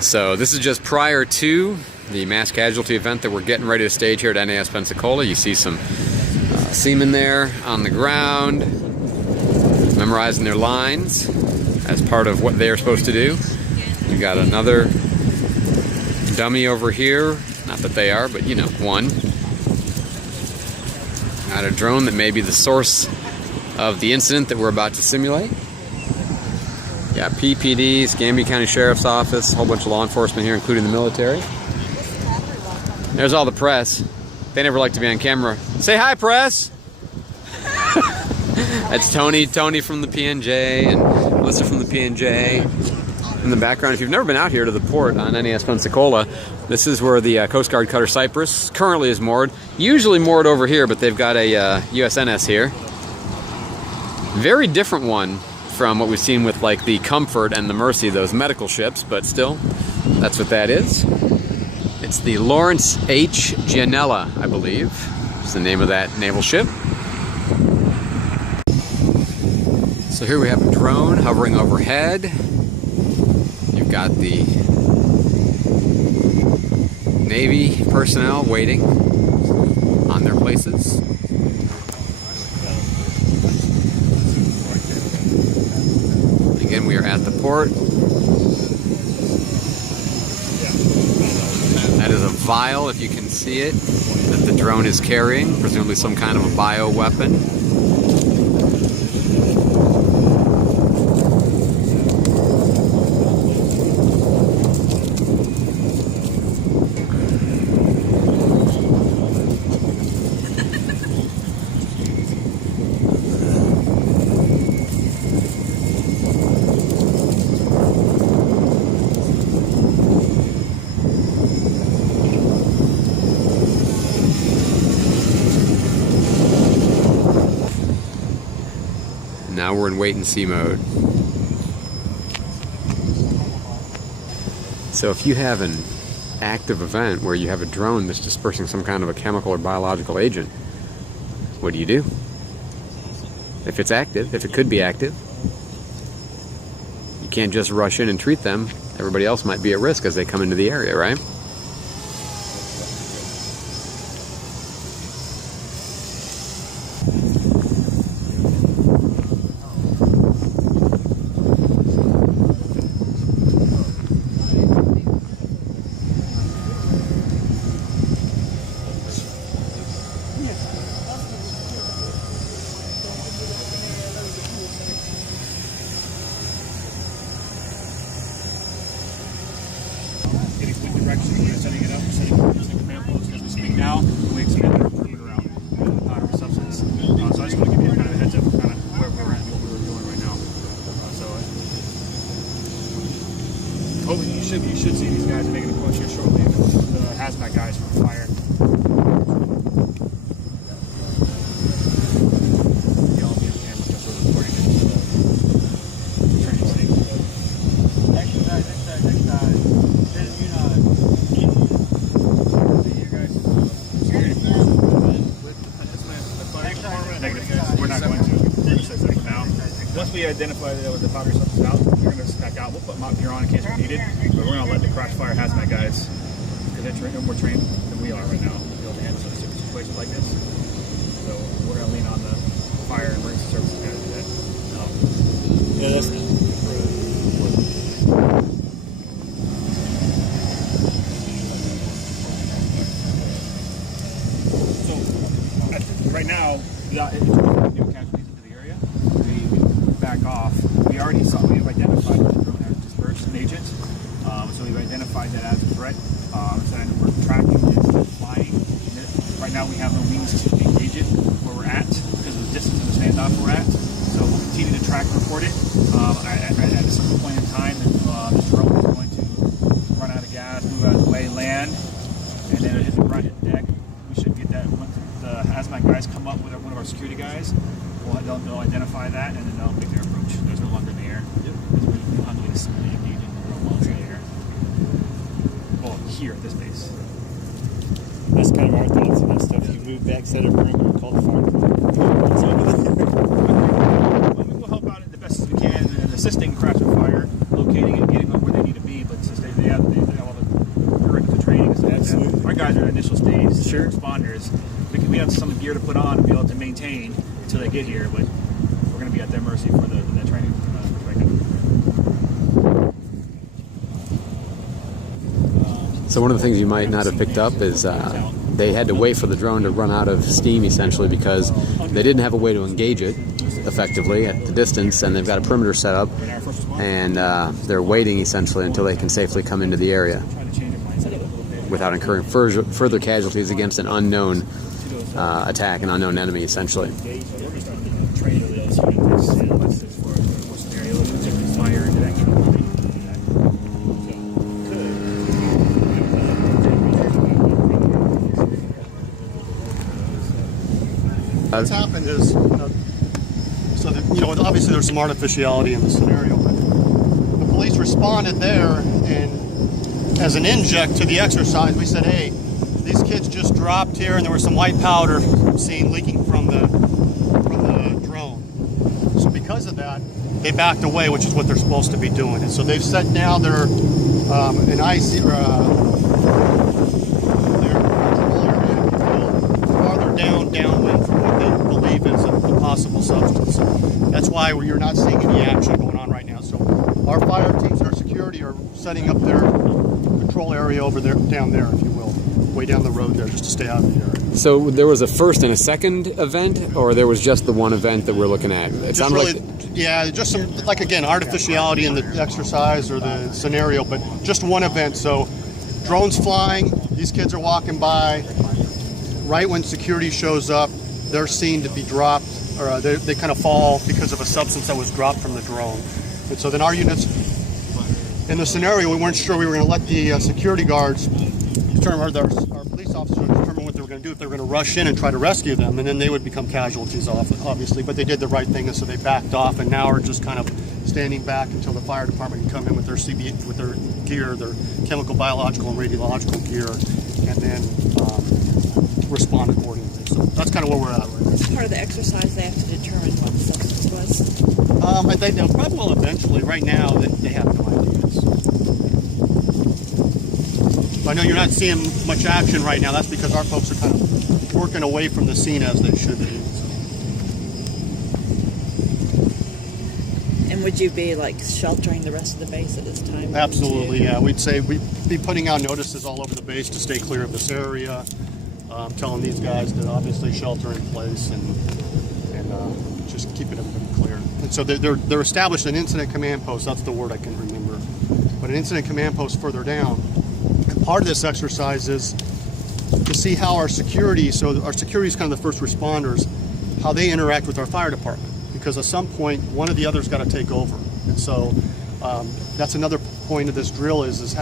So this is just prior to the mass casualty event that we're getting ready to stage here at NAS Pensacola. You see some seamen there on the ground, memorizing their lines as part of what they're supposed to do. You got another dummy over here. Not that they are, but you know, one. Got a drone that may be the source of the incident that we're about to simulate. Yeah, PPD, Escambia County Sheriff's Office, a whole bunch of law enforcement here, including the military. There's all the press. They never like to be on camera. Say hi, press! That's Tony from the PNJ and Melissa from the PNJ. In the background, if you've never been out here to the port on NAS Pensacola, this is where the Coast Guard cutter Cypress currently is moored. Usually moored over here, but they've got a USNS here. Very different one from what we've seen with like the Comfort and the Mercy, those medical ships, but still, that's what that is. It's the Lawrence H. Gianella, I believe, is the name of that naval ship. So here we have a drone hovering overhead. You've got the Navy personnel waiting on their places. Again, we are at the port. That is a vial, if you can see it, that the drone is carrying, presumably some kind of a bioweapon. Now we're in wait-and-see mode. So if you have an active event where you have a drone that's dispersing some kind of a chemical or biological agent, what do you do? If it's active, if it could be active, you can't just rush in and treat them. Everybody else might be at risk as they come into the area, right? We're setting it up, setting a command post as we speak now, and we expand our perimeter out with the powder substance. So I just want to give you kind of a heads up of kind of where we're at and what we're doing right now. Hopefully you should see these guys making a push here shortly. The hazmat guys from fire. Once we identify the powder substance out, we're going to stack out. We'll put mop gear on in case we're needed, but we're going to let the crash fire hazmat guys, because they're more trained than we are right now, to be able to handle situations like this. So we're going to lean on the fire and emergency services guys to do that. Yeah, that's so right now, new casualties into the area. Back off. We already saw, we've identified the drone as dispersed agent. So we've identified that as a threat. So we're tracking it, flying. Right now we have no means to engage it where we're at because of the distance of the standoff we're at. So we'll continue to track and report it. At a certain point in time, the drone is going to run out of gas, move out of the way, land, and then it'll hit the front, hit the deck. We should get that once the hazmat guys come up with one of our security guys. They'll identify that and then they'll make their approach. There's no longer in the air. Because we're not going to engage in the drone while it's in the air. Well, here at this base. That's kind of our thoughts on that stuff. You move back, set up perimeter, call the fire. We'll help out the best as we can in assisting crash and fire, locating and getting them where they need to be. But since they have guys are in initial stage, responders. We have some gear to put on to be able to maintain until they get here, but we're going to be at their mercy for the training perspective. So one of the things you might not have picked up is they had to wait for the drone to run out of steam, essentially, because they didn't have a way to engage it effectively at the distance, and they've got a perimeter set up, and they're waiting essentially until they can safely come into the area without incurring further casualties against an unknown attack, an unknown enemy, essentially. What's happened is, so that, obviously there's some artificiality in the scenario, but the police responded there, and as an inject to the exercise, we said, hey, these kids just dropped here, and there was some white powder seen leaking from the drone. So because of that, they backed away, which is what they're supposed to be doing. And so they've set now their an IC downwind from what they believe is a possible substance. That's why you're not seeing any action going on right now. So our fire teams and our security are setting up their control area over there, down there, if you will, way down the road there, just to stay out of the area. So there was a first and a second event, or there was just the one event that we're looking at? It sounded really, like yeah, just some, like, again, artificiality in the exercise or the scenario, but just one event. So drones flying, these kids are walking by. Right when security shows up, they're seen to be dropped, or they kind of fall because of a substance that was dropped from the drone. And so then our units, in the scenario, we weren't sure we were going to let the security guards determine, our police officers determine what they were going to do, if they were going to rush in and try to rescue them, and then they would become casualties, obviously. But they did the right thing, and so they backed off, and now are just kind of standing back until the fire department can come in with their with their gear, their chemical, biological, and radiological gear, and then respond accordingly. So that's kind of where we're at. As part of the exercise, they have to determine what the substance was. I think they'll probably will eventually. Right now, they have no ideas. I know you're not seeing much action right now. That's because our folks are kind of working away from the scene as they should be. And would you be like sheltering the rest of the base at this time? Absolutely, yeah. We'd say we'd be putting out notices all over the base to stay clear of this area. Telling these guys to obviously shelter in place and just keeping everybody clear. And so they're established an incident command post. That's the word I can remember. But an incident command post further down. And part of this exercise is to see how our security, so our security is kind of the first responders, how they interact with our fire department. Because at some point, one of the others got to take over. And so that's another point of this drill is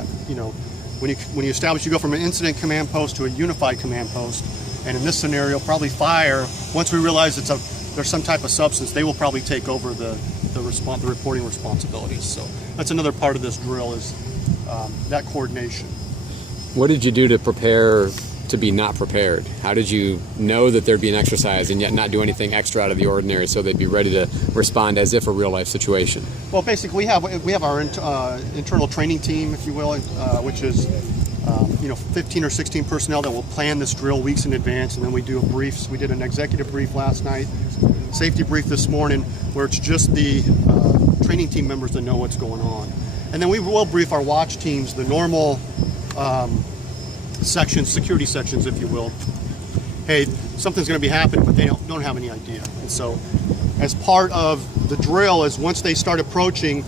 when you establish, you go from an incident command post to a unified command post, and in this scenario, probably fire. Once we realize there's some type of substance, they will probably take over the reporting responsibilities. So that's another part of this drill is that coordination. what did you do to prepare to be not prepared? How did you know that there'd be an exercise and yet not do anything extra out of the ordinary so they'd be ready to respond as if a real life situation? Well, basically, we have our internal training team, if you will, which is 15 or 16 personnel that will plan this drill weeks in advance, and then we do a brief. We did an executive brief last night, safety brief this morning, where it's just the training team members that know what's going on, and then we will brief our watch teams, the normal sections, security sections, if you will. Hey, something's going to be happening, but they don't have any idea. And so, as part of the drill, is once they start approaching,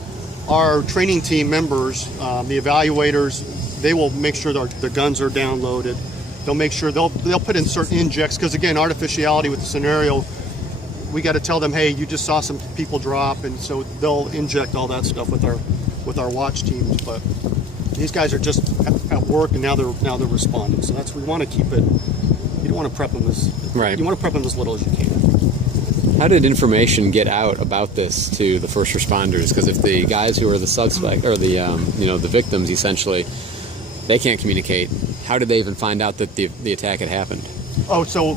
our training team members, the evaluators, they will make sure the guns are downloaded. They'll make sure they'll put in certain injects, because again, artificiality with the scenario, we got to tell them, hey, you just saw some people drop, and so they'll inject all that stuff with our watch teams. But these guys are just at work, and now they're responding. So we want to keep it. You don't want to prep them as right. You want to prep them as little as you can. How did information get out about this to the first responders? Because if the guys who are the suspect or the victims, essentially, they can't communicate, how did they even find out that the attack had happened? Oh, so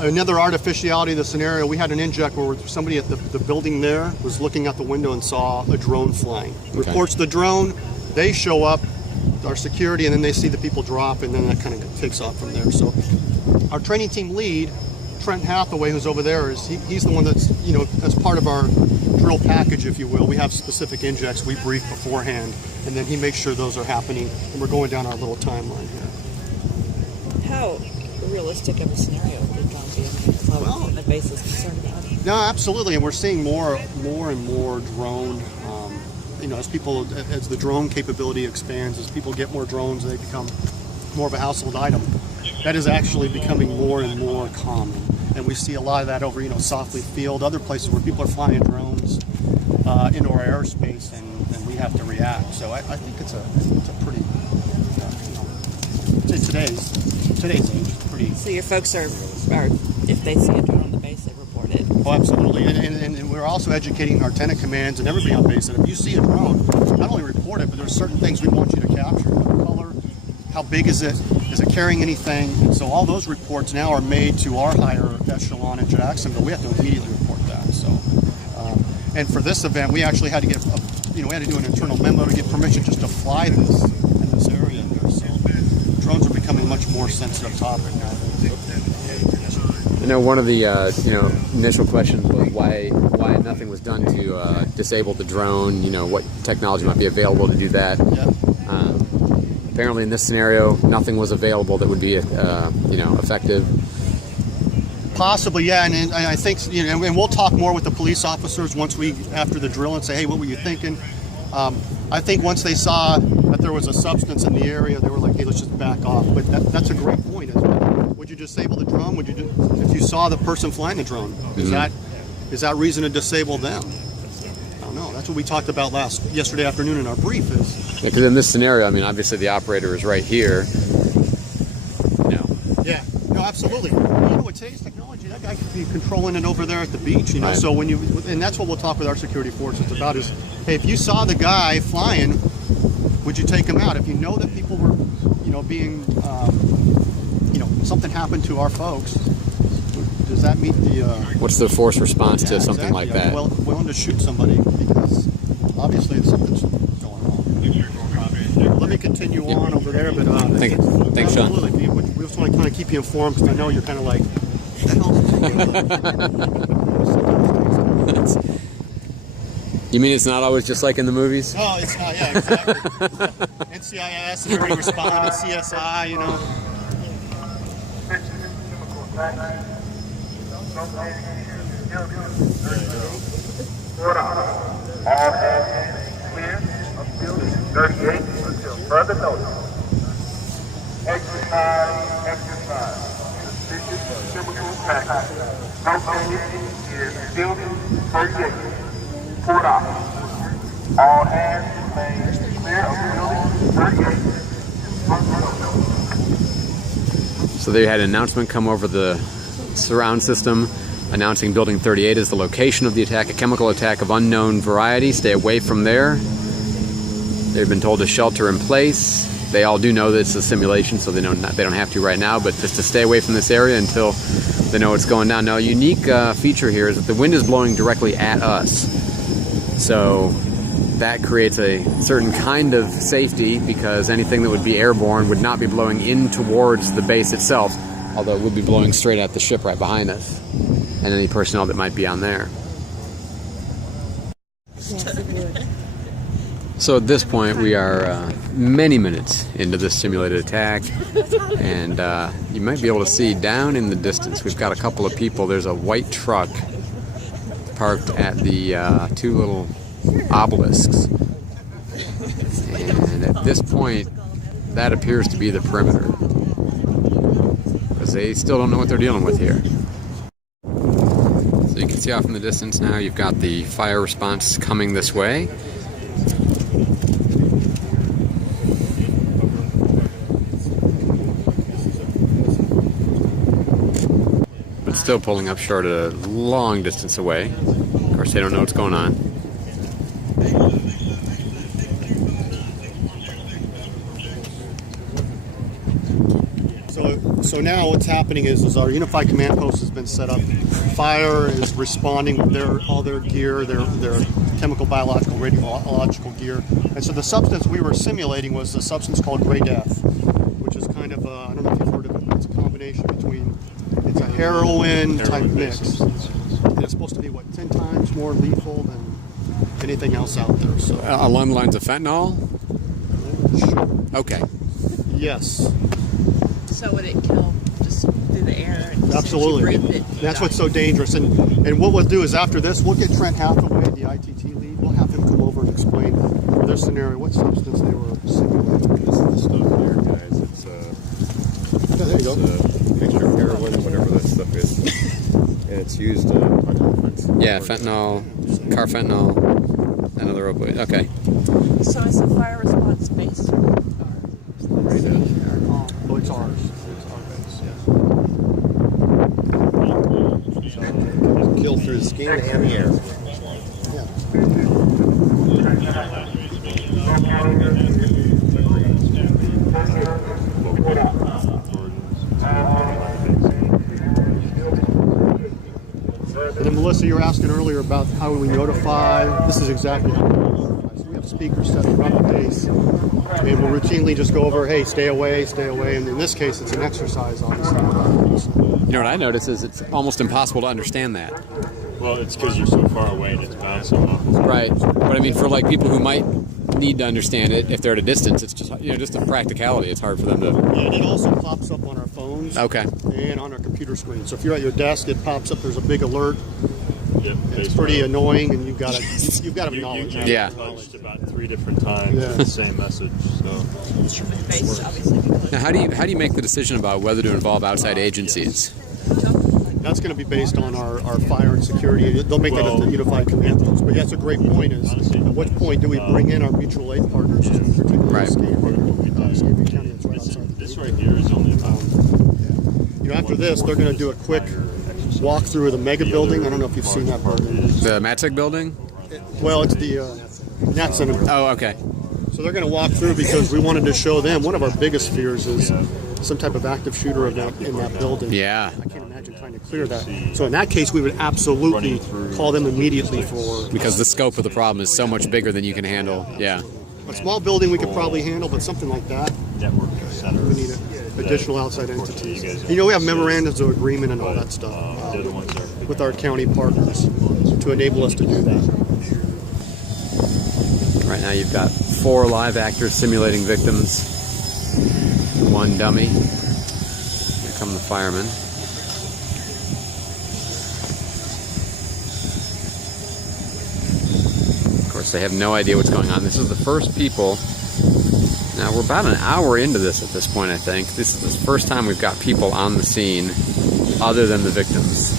another artificiality of the scenario, we had an inject where somebody at the building there was looking out the window and saw a drone flying. Okay. Reports the drone, they show up, our security, and then they see the people drop, and then that kind of takes off from there. So our training team lead, Trent Hathaway, who's over there, he's the one that's, you know, as part of our drill package, if you will. We have specific injects we brief beforehand, and then he makes sure those are happening, and we're going down our little timeline here. How realistic of a scenario would drone be? Well, the base is concerned about it. No, absolutely, and we're seeing more and more drone. You know, as the drone capability expands, as people get more drones, they become more of a household item. That is actually becoming more and more common, and we see a lot of that over, you know, Softly Field, other places where people are flying drones into our airspace, and we have to react. So I think it's a pretty, you know, today's age, it's pretty. So your folks are if they see a drone on the base, they report it. Oh, absolutely, and we're also educating our tenant commands and everybody on base that if you see a drone, not only report it, but there's certain things we want you to capture. What color, how big is it carrying anything? And so all those reports now are made to our higher echelon in Jacksonville. We have to immediately report that. So, and for this event, we actually had to get, we had to do an internal memo to get permission just to fly this in this area there. So drones are becoming a much more sensitive topic now. I know one of the initial questions was why nothing was done to disable the drone. You know, what technology might be available to do that. Yeah. Apparently, in this scenario, nothing was available that would be effective. Possibly, yeah, and I think, you know, and we'll talk more with the police officers after the drill and say, hey, what were you thinking? I think once they saw that there was a substance in the area, they were like, hey, let's just back off. But that's a great point as well. Would you disable the drone? If you saw the person flying the drone, is that reason to disable them? I don't know. That's what we talked about yesterday afternoon in our brief. Because in this scenario, I mean, obviously the operator is right here. Yeah. No, absolutely. You know, with today's technology, that guy could be controlling it over there at the beach. You know, right. So and that's what we'll talk with our security forces about is, hey, if you saw the guy flying, would you take him out? If you know that people were, being, something happened to our folks, does that meet the... What's the force response to something exactly. like that? Well, willing to shoot somebody because obviously something's going on. Let me continue on over there, but... Thanks, Shawn. Absolutely. We just want to kind of keep you informed because I know you're kind of like, what the hell? You mean it's not always just like in the movies? No, it's not. Yeah, exactly. NCIS, and everybody responding, CSI, you know. All hands clear of building 38 until further notice. Exercise. Suspicious chemical attack. Located in building 38. Port off. All hands remain clear of building 38. So they had an announcement come over the surround system announcing Building 38 is the location of the attack, a chemical attack of unknown variety. Stay away from there. They've been told to shelter in place. They all do know that it's a simulation, so they don't have to right now, but just to stay away from this area until they know what's going down. Now, a unique feature here is that the wind is blowing directly at us. So that creates a certain kind of safety because anything that would be airborne would not be blowing in towards the base itself, although it would be blowing straight at the ship right behind us and any personnel that might be on there. So at this point, we are many minutes into this simulated attack, and you might be able to see down in the distance, we've got a couple of people. There's a white truck parked at the two little obelisks. And at this point, that appears to be the perimeter, because they still don't know what they're dealing with here. So you can see off in the distance now, you've got the fire response coming this way. But still pulling up short a long distance away. Of course, they don't know what's going on. So now what's happening is our unified command post has been set up. Fire is responding with all their gear, their chemical, biological, radiological gear. And so the substance we were simulating was a substance called gray death, which is kind of, I don't know if you've heard of it, it's a combination between, it's a heroin type mix. And it's supposed to be, 10 times more lethal than anything else out there. So Along the lines of fentanyl? Sure. Okay. Yes. So would it kill just through the air? And as soon as you Absolutely. breathe it, That's die? what's so dangerous. And what we'll do is after this, we'll get Trent Hathaway, the ITT lead. We'll have him come over and explain for their scenario what substance they were simulating. This is the stuff here, guys. It's Yeah, there you go. a mixture of heroin and whatever that stuff is. And it's used on elephants. Yeah, fentanyl, carfentanil, and other opioids. Okay. So is the fire response based or Oh, it's ours. It's our base, yeah. Kill through the skin and the air. Yeah. And then Melissa, you were asking earlier about how we notify. This is exactly how we notify. So we have speakers set around the base, and we'll routinely just go over, hey, stay away, stay away. And in this case, it's an exercise, obviously. You know what I notice is it's almost impossible to understand that. Well, it's because you're so far away and it's bouncing off. Right. But I mean, for like people who might need to understand it, if they're at a distance, it's just just a practicality. It's hard for them to. Yeah, and it also pops up on our phones. Okay. And on our computer screen. So if you're at your desk, it pops up. There's a big alert. Yep, It's pretty annoying, and you've got to acknowledge it. Yeah. Punched about 3 different times Yeah. the same message. So based obviously because Now, how do you make the decision about whether to involve outside agencies? That's going to be based on our fire and security. They'll make that at the unified command post. But that's a great point. Is at what point do we bring in our mutual aid partners to particularly Right. Escaping County? That's right outside the this right here is only about After this, they're going to do a quick walk through of the mega building. I don't know if you've seen that building. The Matic building? Well, it's the Nat Center. Oh, okay. So they're going to walk through because we wanted to show them one of our biggest fears is some type of active shooter event in that building. Yeah. I can't imagine trying to clear that. So in that case, we would absolutely call them immediately for Because the scope of the problem is so much bigger than you can handle. Yeah. a small building we could probably handle, but something like that, network center. we need additional outside entities. We have memorandums of agreement and all that stuff They're the ones that are with our county partners to enable us to do that. Right now you've got 4 live actors simulating victims. 1 dummy. Here come the firemen. Of course, they have no idea what's going on. This is the first people. Now, we're about an hour into this at this point, I think. This is the first time we've got people on the scene other than the victims.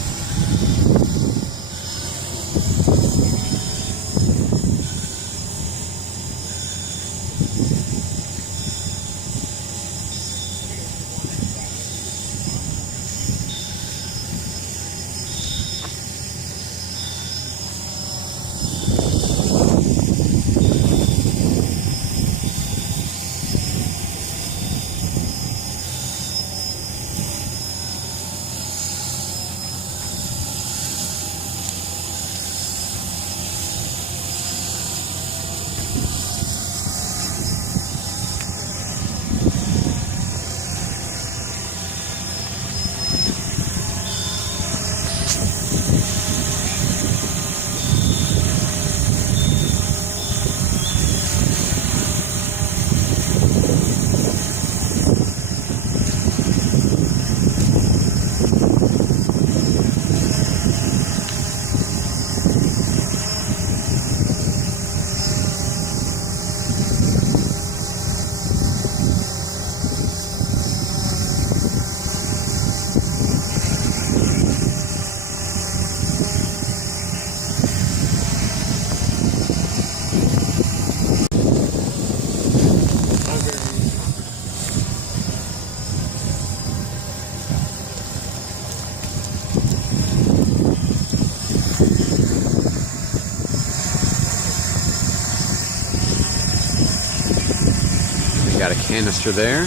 Got a canister there,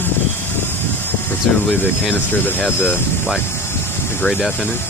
presumably the canister that had the gray death in it.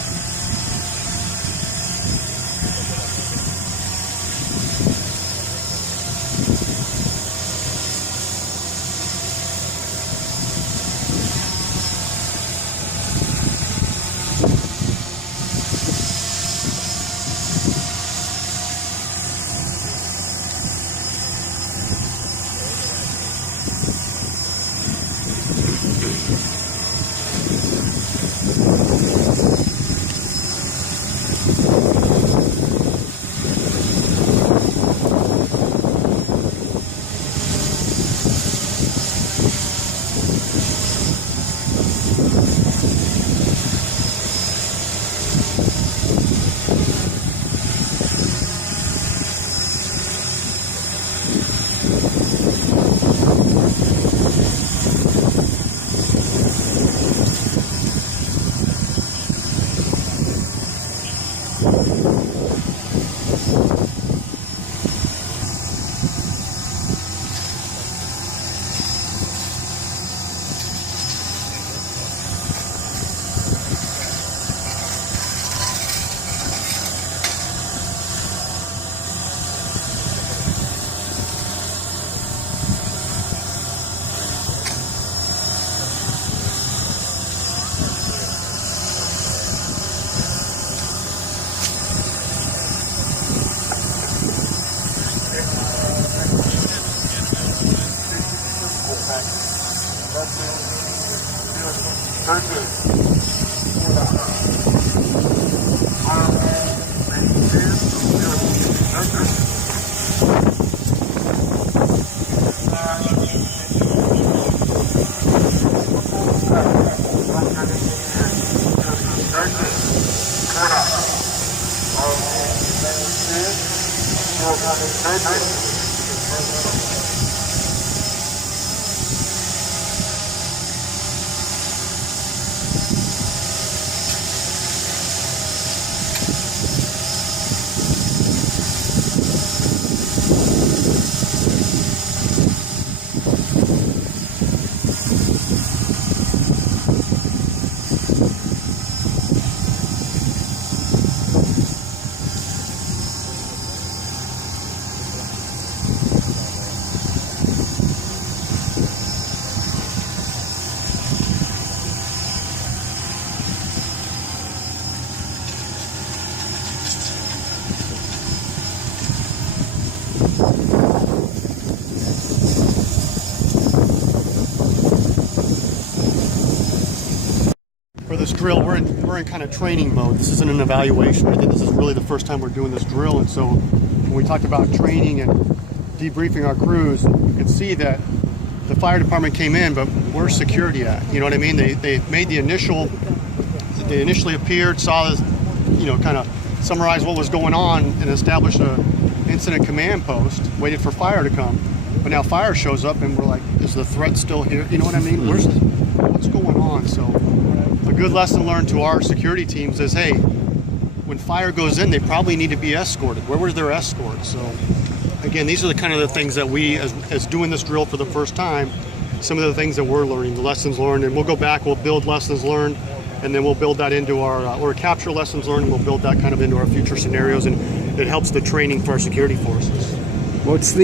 For this drill, we're in kind of training mode. This isn't an evaluation. I think this is really the first time we're doing this drill. And so when we talked about training and debriefing our crews, you could see that the fire department came in, but where's security at? You know what I mean? They made the initial, they initially appeared, saw this, you know, kind of summarize what was going on and established a incident command post, waited for fire to come. But now fire shows up and we're like, is the threat still here? You know what I mean? What's going on? So a good lesson learned to our security teams is, hey, when fire goes in, they probably need to be escorted. Where was their escort? So again, these are the kind of the things that we, as doing this drill for the first time, some of the things that we're learning, the lessons learned, and we'll go back, we'll build lessons learned, and then we'll build that into our, or capture lessons learned, and we'll build that kind of into our future scenarios, and it helps the training for our security forces. What was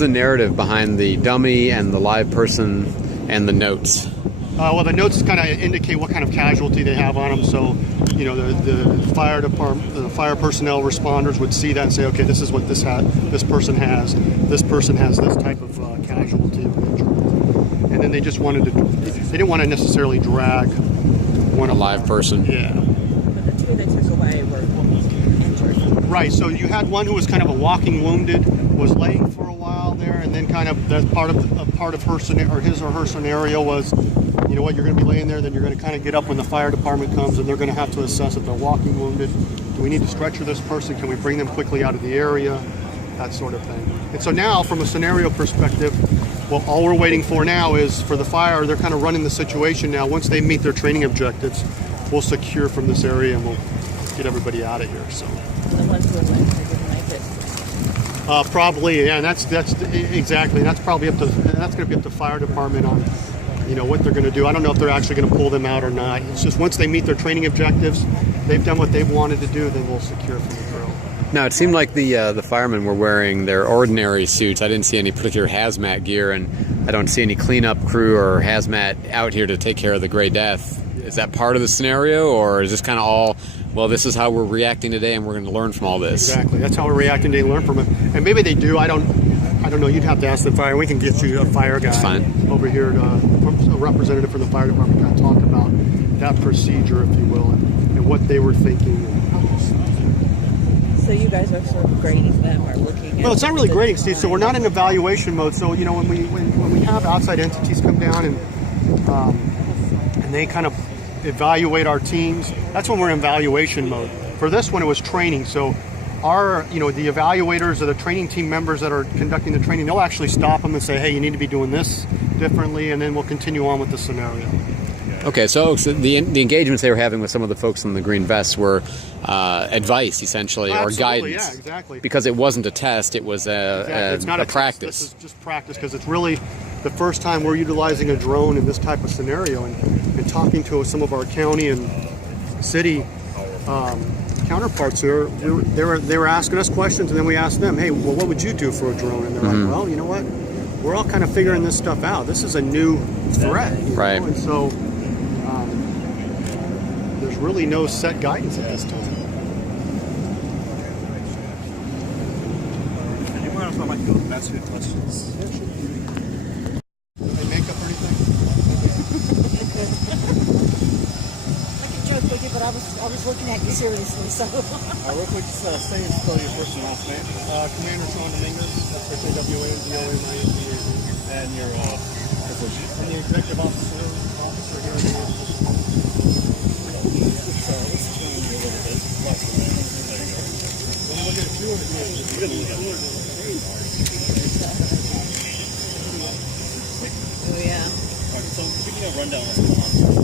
the narrative behind the dummy and the live person and the notes? Well, the notes kind of indicate what kind of casualty they have on them. So, you know, the fire department, the fire personnel responders would see that and say, okay, this is what this person has. This person has this type of casualty or injury. And then they just wanted to, they didn't want to necessarily drag A live person. Yeah. But the two they took away were injured. Right. So you had one who was kind of a walking wounded, was laying for a while there, and then kind of that part of her scenario, or his or her scenario was, you know what, you're going to be laying there, then you're going to kind of get up when the fire department comes, and they're going to have to assess if they're walking wounded. Do we need to stretcher this person? Can we bring them quickly out of the area? That sort of thing. And so now, from a scenario perspective, well, all we're waiting for now is for the fire. They're kind of running the situation now. Once they meet their training objectives, we'll secure from this area and we'll get everybody out of here. So The ones who were left, they didn't make it. probably, yeah, and that's exactly. That's probably up to, that's going to be up to fire department on, you know, what they're going to do. I don't know if they're actually going to pull them out or not. It's just once they meet their training objectives, they've done what they've wanted to do, then we'll secure from the drill. Now, it seemed like the firemen were wearing their ordinary suits. I didn't see any particular hazmat gear, and I don't see any cleanup crew or hazmat out here to take care of the Gray Death. Is that part of the scenario, or is this kind of all, well, this is how we're reacting today and we're going to learn from all this? Exactly. That's how we're reacting today and learn from it. And maybe they do. I don't know. You'd have to ask the fire. We can get you a fire guy over here, a representative from the fire department, kind of talk about that procedure, if you will, and what they were thinking. So you guys are sort of grading them or looking at... Well, it's not really grading, Steve. So we're not in evaluation mode. So, you know, when we have outside entities come down and they kind of evaluate our teams, that's when we're in evaluation mode. For this one, it was training. So our, you know, the evaluators or the training team members that are conducting the training, they'll actually stop them and say, hey, you need to be doing this differently, and then we'll continue on with the scenario. Okay, so the engagements they were having with some of the folks in the green vests were advice, essentially, or guidance. Yeah, exactly. Because it wasn't a test, it was It's not a test. practice. This is just practice, because it's really the first time we're utilizing a drone in this type of scenario, and talking to some of our county and city counterparts here, they were asking us questions, and then we asked them, hey, well, what would you do for a drone? And they're like, well, you know what? We're all kind of figuring this stuff out. This is a new threat. You know? And so there's really no set guidance at this time. Anyone else might go? That's good questions. They make up seriously, so. Real quick, just say and spell your first and last name. Commander Shawn Dominguez, that's HAWA, And your position. and the executive officer here in the look at you. Oh, yeah. So give me a rundown of what's going on.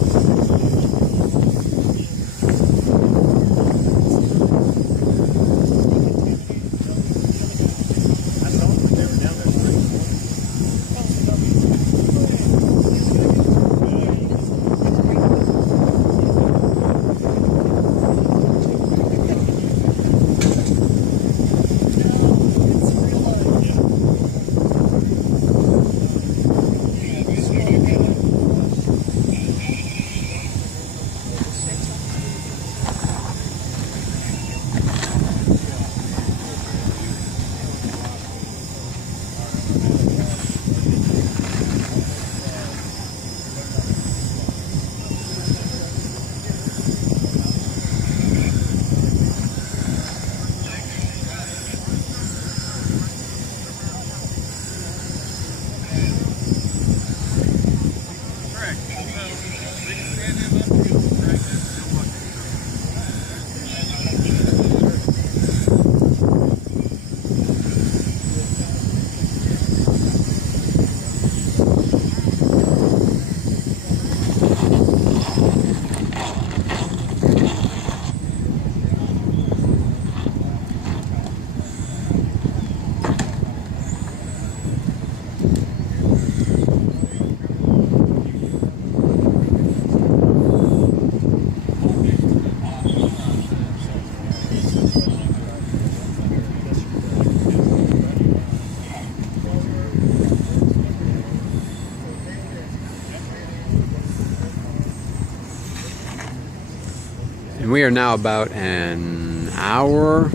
And we are now about an hour,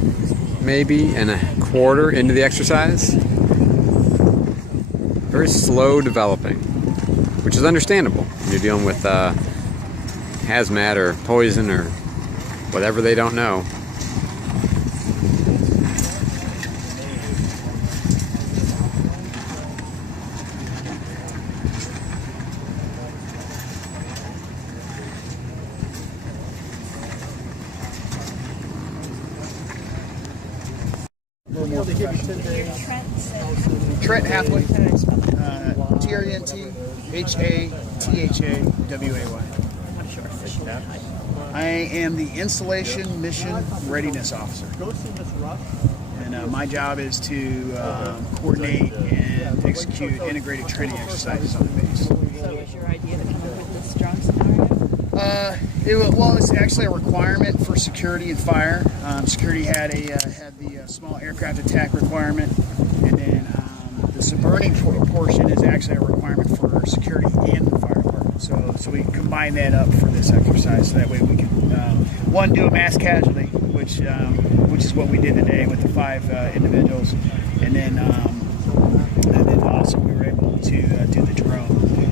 maybe, and a quarter into the exercise. Very slow developing, which is understandable when you're dealing with hazmat or poison or whatever they don't know. Trent Hathaway, T-R-E-N-T-H-A-T-H-A-W-A-Y. I am the Installation Mission Readiness Officer. And my job is to coordinate and execute integrated training exercises on the base. So was your idea to come up with this drone scenario? It's actually a requirement for security and fire. Security had the small aircraft attack requirement, and then the subverting portion is actually a requirement for security and the fire department. So we combine that up for this exercise, so that way we can one, do a mass casualty, which is what we did today with the 5 individuals, and then also we were able to do the drone.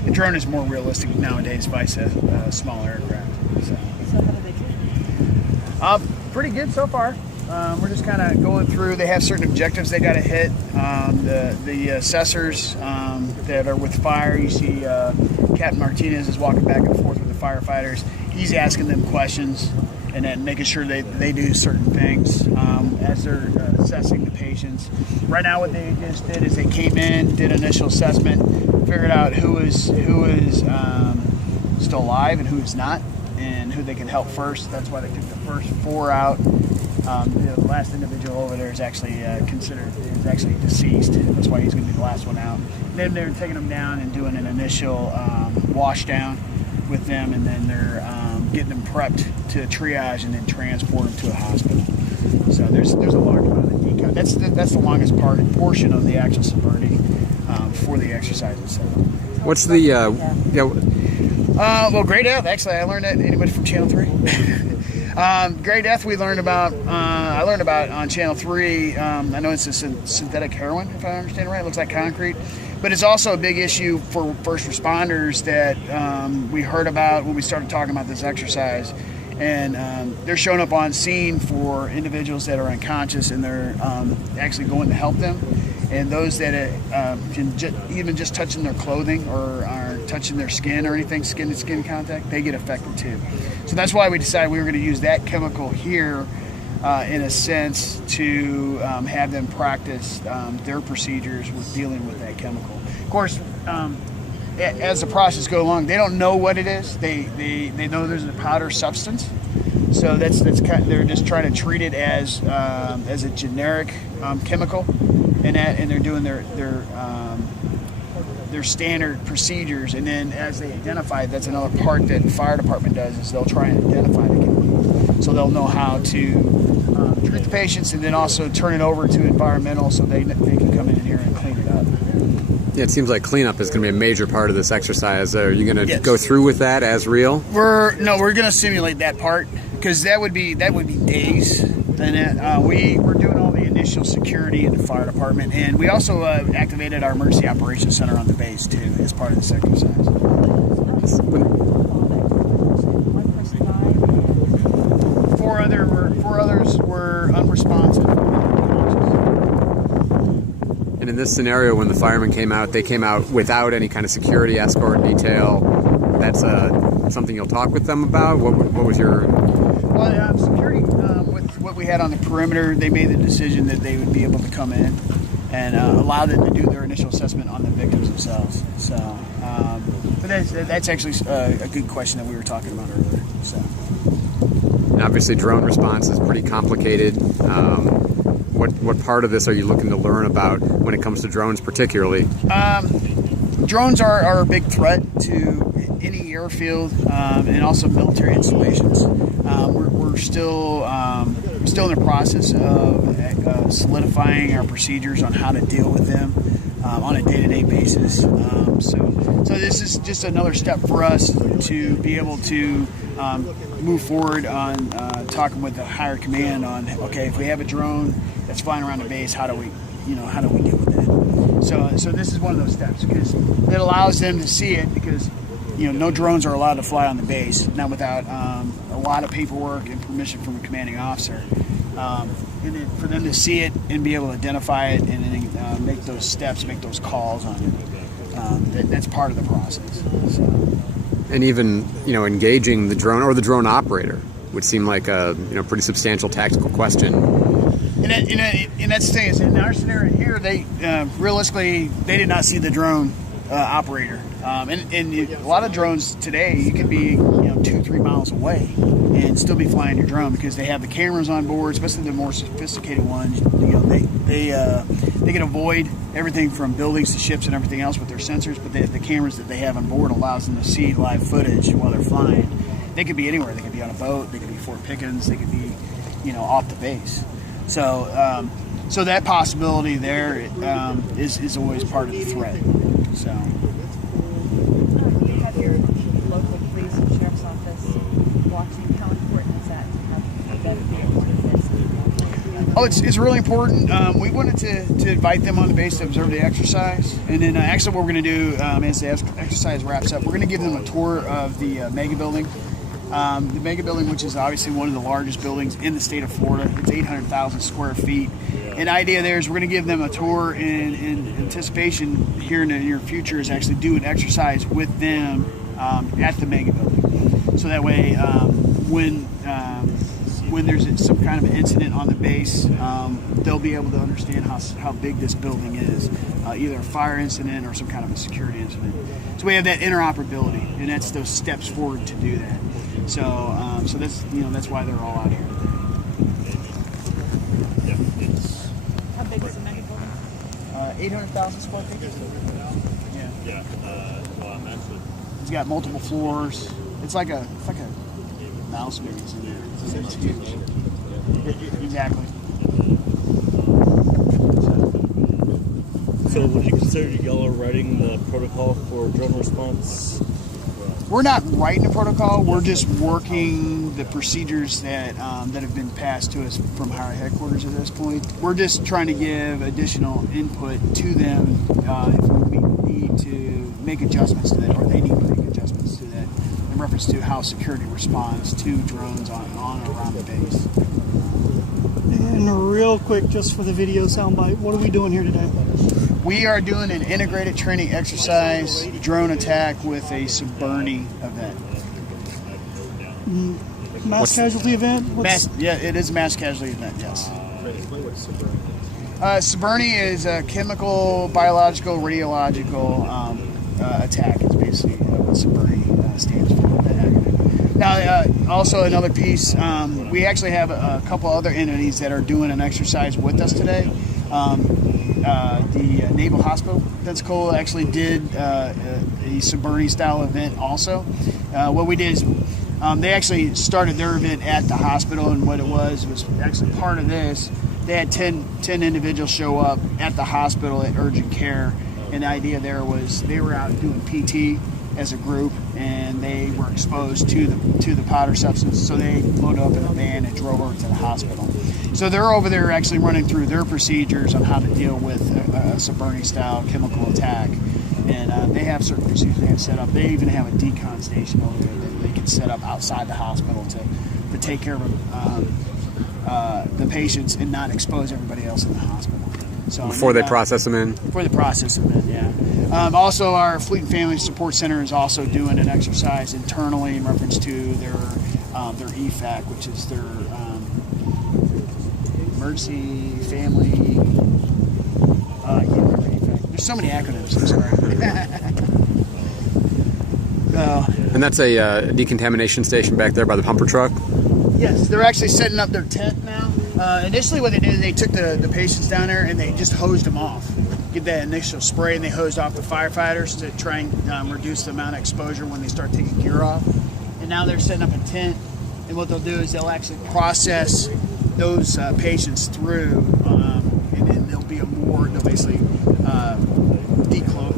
The drone is more realistic nowadays, vice a small aircraft. So how do they do? Pretty good so far. We're just kind of going through. They have certain objectives they got to hit. The assessors that are with fire, you see Captain Martinez is walking back and forth with the firefighters. He's asking them questions and then making sure they do certain things as they're assessing the patients. Right now what they just did is they came in, did initial assessment, figured out who is still alive and who is not, and who they can help first. That's why they took the first 4 out. The last individual over there is actually deceased. That's why he's going to be the last one out. Then they're taking them down and doing an initial wash down with them, and then they're getting them prepped to triage and then transport them to a hospital. So there's a large amount of decon. That's the longest portion of the actual subverting for the exercise itself. What's the well, Gray Death. Actually, I learned that. Anybody from Channel 3? Gray Death. I learned about on Channel 3. I know it's a synthetic heroin, if I understand it right. It looks like concrete, but it's also a big issue for first responders that we heard about when we started talking about this exercise. and they're showing up on scene for individuals that are unconscious, and they're actually going to help them. And those that can even just touching their clothing or are touching their skin or anything, skin-to-skin contact, they get affected too. So that's why we decided we were going to use that chemical here in a sense to have them practice their procedures with dealing with that chemical. Of course, as the process goes along, they don't know what it is. They know there's a powder substance. So that's kind of, they're just trying to treat it as a generic chemical, and they're doing their standard procedures. And then as they identify it, that's another part that the fire department does, is they'll try and identify the chemical, so they'll know how to treat the patients, and then also turn it over to environmental, so they can come in here and clean it up. Yeah, it seems like cleanup is going to be a major part of this exercise. Are you going to go through with that as real? We're going to simulate that part, because that would be days. And we're doing all the initial security in the fire department, and we also activated our emergency operations center on the base too as part of this exercise. Four others were unresponsive. And in this scenario, when the firemen came out, they came out without any kind of security escort detail. That's something you'll talk with them about? What was your... Well, security, with what we had on the perimeter, they made the decision that they would be able to come in and allow them to do their initial assessment on the victims themselves. So, but that's actually a good question that we were talking about earlier. So, and obviously, drone response is pretty complicated. What part of this are you looking to learn about when it comes to drones, particularly? Drones are a big threat to any airfield and also military installations. We're still in the process of solidifying our procedures on how to deal with them on a day-to-day basis. So this is just another step for us to be able to move forward on talking with the higher command on, okay, if we have a drone that's flying around the base, how do we deal with that? So this is one of those steps, because it allows them to see it, because no drones are allowed to fly on the base, not without a lot of paperwork and permission from a commanding officer. And then for them to see it and be able to identify it and then make those steps, make those calls on it, that's part of the process. So. And even engaging the drone or the drone operator would seem like a pretty substantial tactical question. And that's the thing, is in our scenario here, they realistically they did not see the drone operator. And a lot of drones today, you can be 2-3 miles away and still be flying your drone, because they have the cameras on board, especially the more sophisticated ones. They can avoid everything from buildings to ships and everything else with their sensors, but the cameras that they have on board allows them to see live footage while they're flying. They could be anywhere. They could be on a boat. They could be Fort Pickens. They could be off the base. So so that possibility there is always part of the threat. So. You have your local police and sheriff's office watching. How important is that to have them be a part of this? Oh, it's really important. We wanted to invite them on the base to observe the exercise, and then actually what we're going to do as the exercise wraps up, we're going to give them a tour of the mega building. The mega building, which is obviously one of the largest buildings in the state of Florida. It's 800,000 square feet. And the idea there is we're going to give them a tour in anticipation here in the near future, is actually do an exercise with them at the mega building. So that way when there's some kind of an incident on the base, they'll be able to understand how big this building is, either a fire incident or some kind of a security incident. So we have that interoperability, and that's those steps forward to do that. So that's why they're all out here today. How big is the mega building? 800,000 square feet. Yeah. It's got multiple floors. It's like a mouse maze in there. It's huge. Exactly. So would you consider y'all are writing the protocol for drone response? We're not writing a protocol. We're just working the procedures that have been passed to us from higher headquarters at this point. We're just trying to give additional input to them if we need to make adjustments to that, or they need to make adjustments to that in reference reference to how security responds to drones on or around the base. And real quick, just for the video soundbite, what are we doing here today? We are doing an integrated training exercise, drone attack with a Suburni event. Mass casualty event? Yeah, it is a mass casualty event, yes. Suburni is a chemical, biological, radiological attack. It's basically what Suburni stands for. Now, also another piece, we actually have a couple other entities that are doing an exercise with us today. The Naval Hospital, Pensacola, actually did a Suburni style event also. What we did is they actually started their event at the hospital, and what it was actually part of this. They had 10 individuals show up at the hospital at urgent care, and the idea there was they were out doing PT as a group, and they were exposed to the powder substance, so they loaded up in a van and drove over to the hospital. So they're over there actually running through their procedures on how to deal with a Suburni style chemical attack, and they have certain procedures they have set up. They even have a decon station over there that they can set up outside the hospital to take care of the patients and not expose everybody else in the hospital. So Before they process them in? Before they process them in, yeah. Also, our Fleet and Family Support Center is also doing an exercise internally in reference to their EFAC, which is their Emergency Family. I can't remember EFAC. There's so many acronyms. I'm sorry. And that's a decontamination station back there by the pumper truck? Yes, they're actually setting up their tent now. Initially what they did, they took the patients down there and they just hosed them off. Get that initial spray, and they hosed off the firefighters to try and reduce the amount of exposure when they start taking gear off. And now they're setting up a tent, and what they'll do is they'll actually process those patients through, and then there'll basically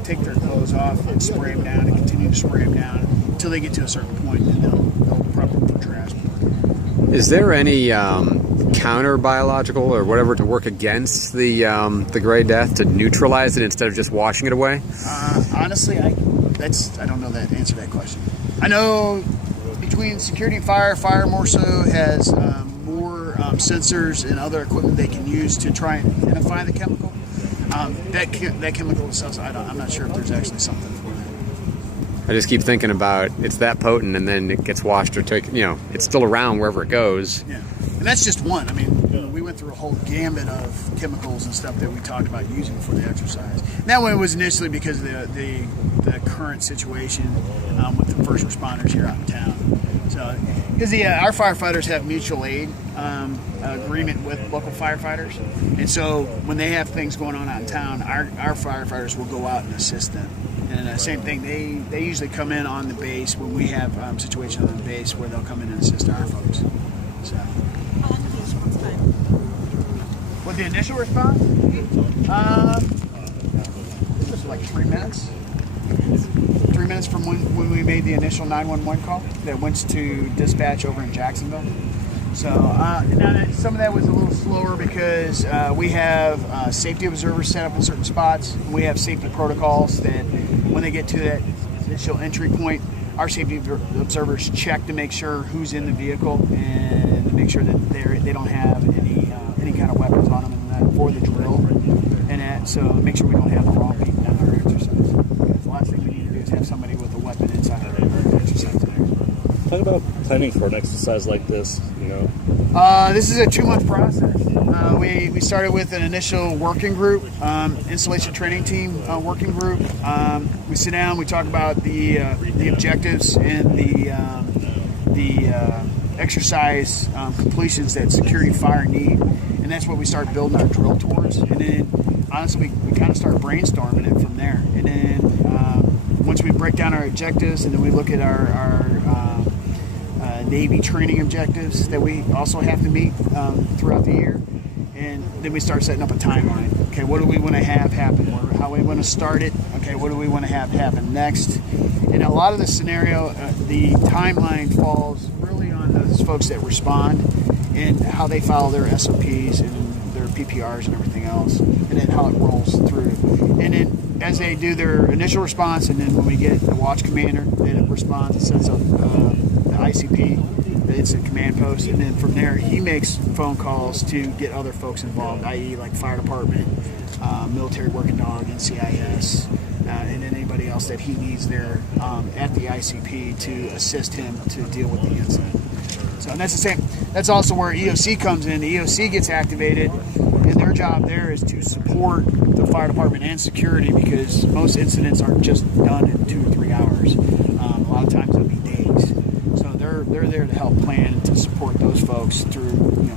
take their clothes off and spray them down and continue to spray them down until they get to a certain point, and they'll prep them for transport. Is there any counter biological or whatever to work against the gray death to neutralize it instead of just washing it away? Honestly, I don't know that answer to that question. I know between security and fire more so has more sensors and other equipment they can use to try and identify the chemical. That chemical itself, I'm not sure if there's actually something for that. I just keep thinking about it's that potent, and then it gets washed or taken. It's still around wherever it goes. Yeah, and that's just one. I mean, we went through a whole gambit of chemicals and stuff that we talked about using for the exercise. And that one was initially because of the current situation with the first responders here out in town. So, because our firefighters have mutual aid agreement with local firefighters, and so when they have things going on out in town, our firefighters will go out and assist them. And same thing, they usually come in on the base when we have situations on the base where they'll come in and assist our folks. So. How long is the response time? What the initial response? It was like 3 minutes. 3 minutes from when we made the initial 911 call that went to dispatch over in Jacksonville. So now some of that was a little slower because we have safety observers set up in certain spots. We have safety protocols that when they get to that initial entry point, our safety observers check to make sure who's in the vehicle and to make sure that they don't have any kind of weapons on them and that for the drill and that. So make sure we don't have the wrong people in our exercise. Because the last thing we need to do is have somebody with a weapon inside our exercise there. Talk about planning for an exercise like this, This is a 2-month process. We started with an initial working group, installation training team working group. We sit down, we talk about the objectives and the exercise completions that security fire need, and that's what we start building our drill towards. And then honestly, we kind of start brainstorming it from there. And then once we break down our objectives, and then we look at our Navy training objectives that we also have to meet throughout the year, and then we start setting up a timeline. Okay, what do we want to have happen? How do we want to start it? Okay, what do we want to have happen next? And a lot of the scenario, the timeline falls really on those folks that respond and how they follow their SOPs and their PPRs and everything else, and then how it rolls through. And then as they do their initial response, and then when we get the watch commander that responds and sets up the ICP, the incident command post, and then from there he makes phone calls to get other folks involved, i.e. like fire department, military working dog, NCIS, and then anybody else that he needs there at the ICP to assist him to deal with the incident. So, and that's the same. That's also where EOC comes in. The EOC gets activated, and their job there is to support the fire department and security, because most incidents aren't just done in 2 or 3 hours. A lot of times it'll be days. So they're there to help plan and to support those folks through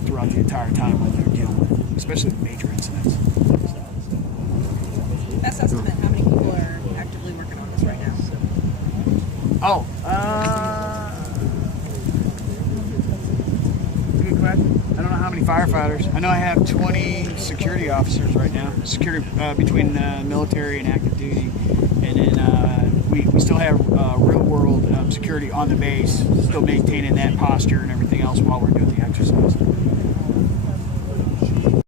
throughout the entire time when they're dealing with, especially the major incidents. Best estimate, how many people are actively working on this right now? Oh, good question. I don't know how many firefighters. I know I have 20 security officers right now. Security between military and active duty, and then we still have real world security on the base, still maintaining that posture and everything else while we're doing the exercise.